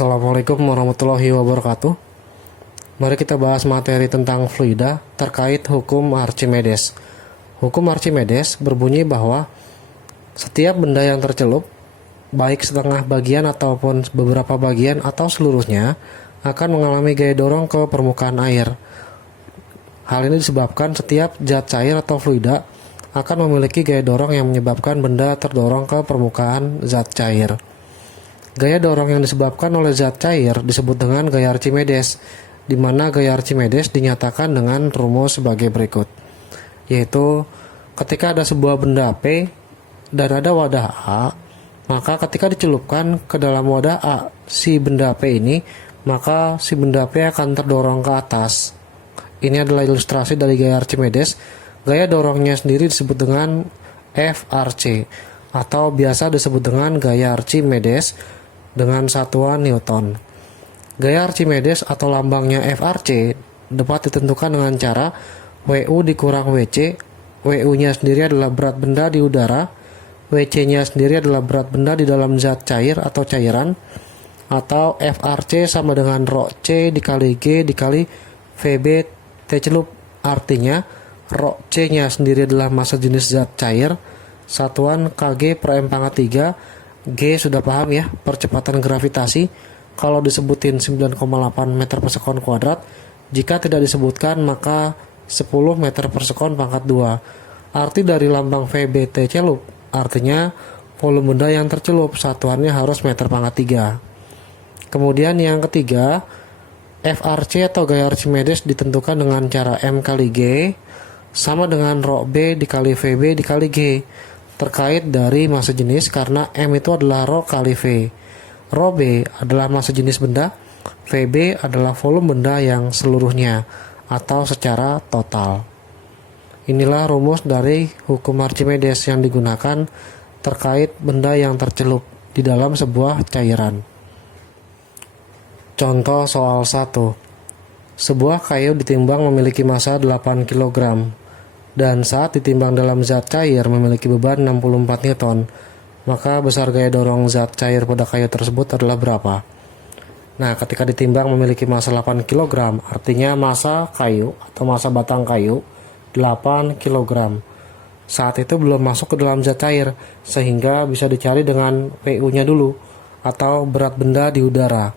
Assalamualaikum warahmatullahi wabarakatuh. Mari kita bahas materi tentang fluida terkait hukum Archimedes. Hukum Archimedes berbunyi bahwa setiap benda yang tercelup, baik setengah bagian ataupun beberapa bagian atau seluruhnya, akan mengalami gaya dorong ke permukaan air. Hal ini disebabkan setiap zat cair atau fluida akan memiliki gaya dorong yang menyebabkan benda terdorong ke permukaan zat cair. Gaya dorong yang disebabkan oleh zat cair disebut dengan gaya Archimedes, di mana gaya Archimedes dinyatakan dengan rumus sebagai berikut, yaitu ketika ada sebuah benda P dan ada wadah A, maka ketika dicelupkan ke dalam wadah A si benda P ini, maka si benda P akan terdorong ke atas. Ini adalah ilustrasi dari gaya Archimedes. Gaya dorongnya sendiri disebut dengan FRC, atau biasa disebut dengan gaya Archimedes dengan satuan Newton. Gaya Archimedes atau lambangnya FRC dapat ditentukan dengan cara WU dikurang WC. WU-nya sendiri adalah berat benda di udara, WC-nya sendiri adalah berat benda di dalam zat cair atau cairan, atau FRC sama dengan rho C dikali G dikali VB T celup. Artinya rho C-nya sendiri adalah massa jenis zat cair, satuan kg per m pangkat 3. G sudah paham ya, percepatan gravitasi. Kalau disebutin 9,8 meter per sekon kuadrat, jika tidak disebutkan maka 10 meter per sekon pangkat 2. Arti dari lambang VBT celup artinya volume benda yang tercelup, satuannya harus meter pangkat 3. Kemudian yang ketiga, FRC atau gaya Archimedes ditentukan dengan cara M kali G sama dengan rho B dikali VB dikali G, terkait dari massa jenis karena M itu adalah rho kali V. Rho B adalah massa jenis benda, VB adalah volume benda yang seluruhnya atau secara total. Inilah rumus dari hukum Archimedes yang digunakan terkait benda yang tercelup di dalam sebuah cairan. Contoh soal 1. Sebuah kayu ditimbang memiliki massa 8 kg. Dan saat ditimbang dalam zat cair memiliki beban 64 Newton, maka besar gaya dorong zat cair pada kayu tersebut adalah berapa? Nah, ketika ditimbang memiliki massa 8 kg, artinya massa kayu atau massa batang kayu 8 kg. Saat itu belum masuk ke dalam zat cair, sehingga bisa dicari dengan WU-nya dulu, atau berat benda di udara.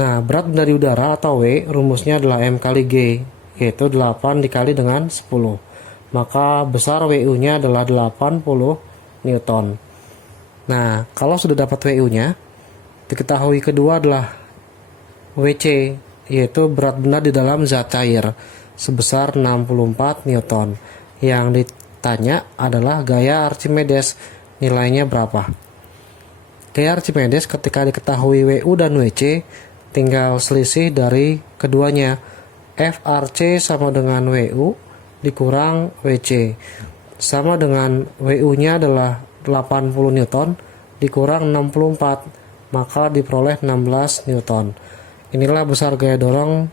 Nah, berat benda di udara atau W rumusnya adalah M kali G, yaitu 8 dikali dengan 10. Maka besar WU-nya adalah 80 Newton. Nah, kalau sudah dapat WU-nya, diketahui kedua adalah WC, yaitu berat benda di dalam zat cair, sebesar 64 Newton. Yang ditanya adalah gaya Archimedes, nilainya berapa? Gaya Archimedes ketika diketahui WU dan WC, tinggal selisih dari keduanya. FRC sama dengan WU dikurang WC, sama dengan WU-nya adalah 80 Newton dikurang 64, maka diperoleh 16 Newton. Inilah besar gaya dorong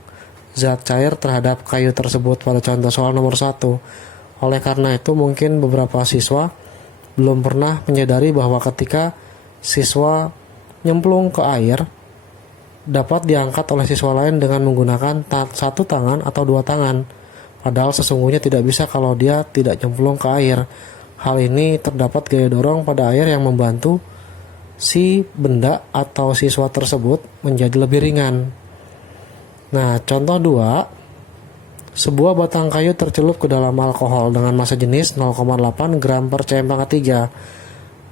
zat cair terhadap kayu tersebut pada contoh soal nomor 1. Oleh karena itu mungkin beberapa siswa belum pernah menyadari bahwa ketika siswa nyemplung ke air dapat diangkat oleh siswa lain dengan menggunakan satu tangan atau dua tangan. Padahal sesungguhnya tidak bisa kalau dia tidak nyemplung ke air. Hal ini terdapat gaya dorong pada air yang membantu si benda atau siswa tersebut menjadi lebih ringan. Nah, contoh 2. Sebuah batang kayu tercelup ke dalam alkohol dengan massa jenis 0,8 gram per cm pangkat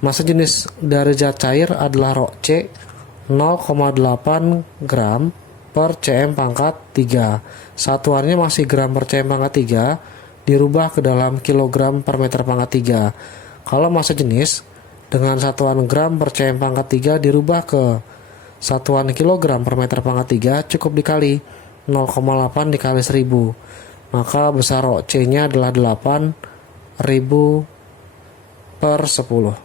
3. Massa jenis dari zat cair adalah rho C 0,8 gram per cm pangkat 3. Satuannya masih gram per cm pangkat 3 dirubah ke dalam kilogram per meter pangkat 3. Kalau massa jenis dengan satuan gram per cm pangkat 3 dirubah ke satuan kilogram per meter pangkat 3 cukup dikali 0,8 dikali 1000. Maka besar rho C-nya adalah 8.000 per 10.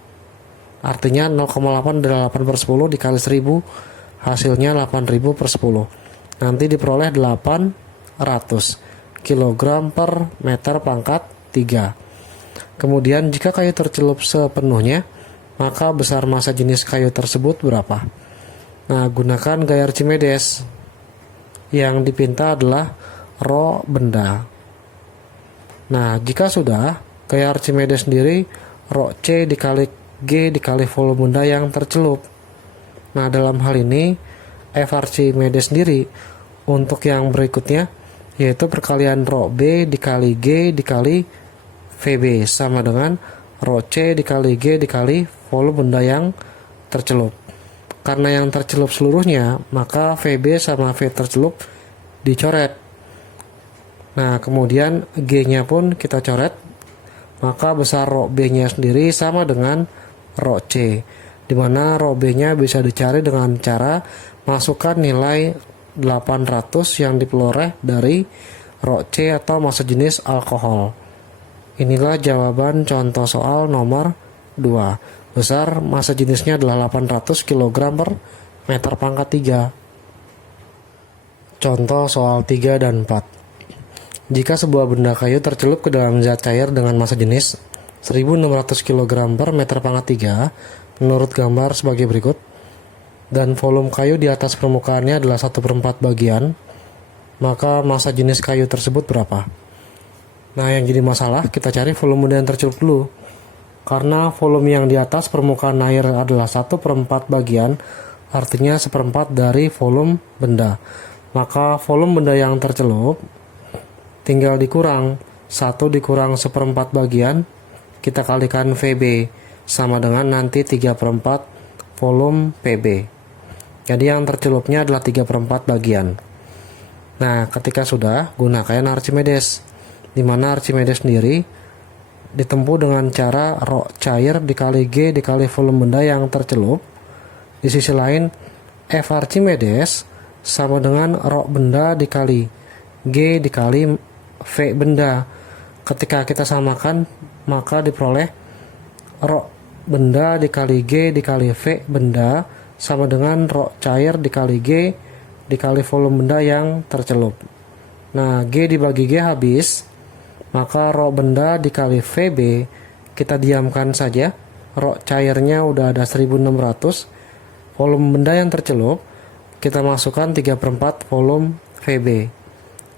Artinya 0,8 adalah 8 per 10 dikali 1000, hasilnya 8.000 per 10. Nanti diperoleh 800 kg per meter pangkat 3. Kemudian jika kayu tercelup sepenuhnya, maka besar massa jenis kayu tersebut berapa? Nah, gunakan gaya Archimedes. Yang dipinta adalah rho benda. Nah, jika sudah, gaya Archimedes sendiri rho C dikali G dikali volume benda yang tercelup. Nah, dalam hal ini F Archimedes sendiri untuk yang berikutnya yaitu perkalian rho B dikali G dikali VB sama dengan rho C dikali G dikali volume benda yang tercelup. Karena yang tercelup seluruhnya, maka VB sama V tercelup dicoret. Nah, kemudian G-nya pun kita coret, maka besar rho B-nya sendiri sama dengan rho C, di mana rho B-nya bisa dicari dengan cara masukkan nilai 800 yang diperoleh dari rho C atau massa jenis alkohol. Inilah jawaban contoh soal nomor 2. Besar massa jenisnya adalah 800 kg per meter pangkat 3. Contoh soal 3 dan 4. Jika sebuah benda kayu tercelup ke dalam zat cair dengan massa jenis 1600 kg per meter pangkat 3 menurut gambar sebagai berikut, dan volume kayu di atas permukaannya adalah 1/4 bagian, maka massa jenis kayu tersebut berapa? Nah, yang jadi masalah kita cari volume benda yang tercelup dulu. Karena volume yang di atas permukaan air adalah 1/4 bagian, artinya 1/4 dari volume benda. Maka volume benda yang tercelup tinggal dikurang 1 dikurang 1/4 bagian, kita kalikan VB, sama dengan nanti 3/4 volume PB. Jadi yang tercelupnya adalah 3/4 bagian. Nah, ketika sudah, gunakan Archimedes, di mana Archimedes sendiri ditempuh dengan cara rho cair dikali G dikali volume benda yang tercelup. Di sisi lain, F Archimedes sama dengan rho benda dikali G dikali V benda. Ketika kita samakan, maka diperoleh rho benda dikali G dikali V benda sama dengan rho cair dikali G dikali volume benda yang tercelup. Nah, G dibagi G habis, maka rho benda dikali VB kita diamkan saja. Rho cairnya udah ada 1600, volume benda yang tercelup kita masukkan 3/4 volume VB,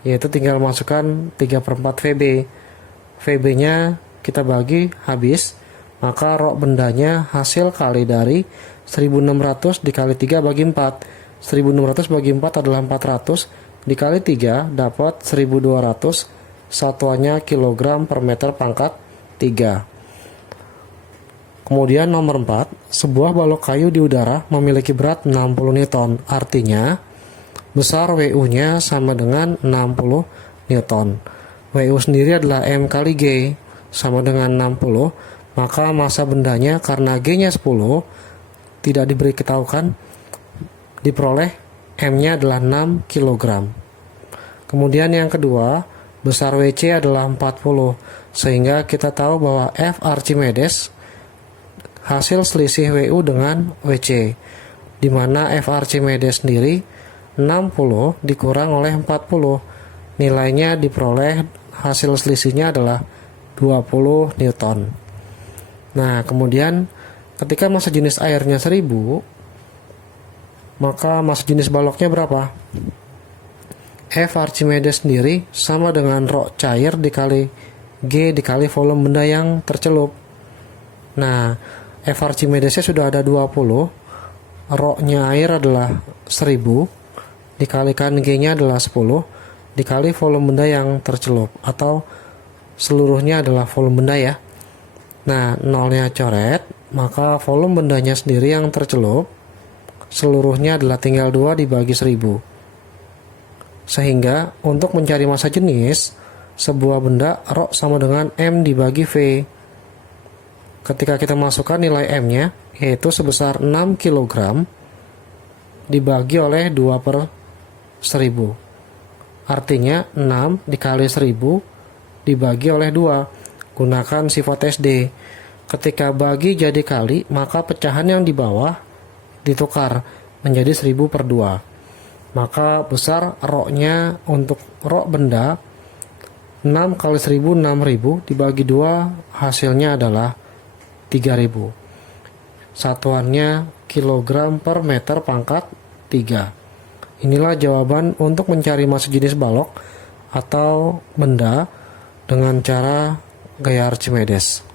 yaitu tinggal masukkan 3/4 VB. VB nya kita bagi habis, maka rho bendanya hasil kali dari 1600 dikali 3 bagi 4. 1600 bagi 4 adalah 400, dikali 3 dapat 1200, satuannya kilogram per meter pangkat 3. Kemudian nomor 4, sebuah balok kayu di udara memiliki berat 60 Newton, artinya besar WU-nya sama dengan 60 Newton. WU sendiri adalah M kali G, sama dengan 60, maka massa bendanya karena G-nya 10, tidak diberitahukan, diperoleh M-nya adalah 6 kg. Kemudian yang kedua, besar WC adalah 40, sehingga kita tahu bahwa F Archimedes hasil selisih WU dengan WC, di mana F Archimedes sendiri 60 dikurang oleh 40, nilainya diperoleh hasil selisihnya adalah 20 Newton. Nah, kemudian ketika massa jenis airnya 1000, maka massa jenis baloknya berapa? F Archimedes sendiri sama dengan rho cair dikali G dikali volume benda yang tercelup. Nah, F Archimedesnya sudah ada 20, rho-nya air adalah 1000, dikalikan G-nya adalah 10, dikali volume benda yang tercelup, atau seluruhnya adalah volume benda ya. Nah, nolnya coret, maka volume bendanya sendiri yang tercelup, seluruhnya adalah tinggal 2 dibagi 1000. Sehingga untuk mencari massa jenis sebuah benda, rho sama dengan M dibagi V. Ketika kita masukkan nilai M-nya, yaitu sebesar 6 kg, dibagi oleh 2/1000. Artinya 6 dikali 1000 dibagi oleh 2. Gunakan sifat SD. Ketika bagi jadi kali, maka pecahan yang di bawah ditukar menjadi 1000/2. Maka besar rho-nya untuk rho benda 6 kali 1000 6000 dibagi 2, hasilnya adalah 3000. Satuannya kilogram per meter pangkat 3. Inilah jawaban untuk mencari massa jenis balok atau benda dengan cara gaya Archimedes.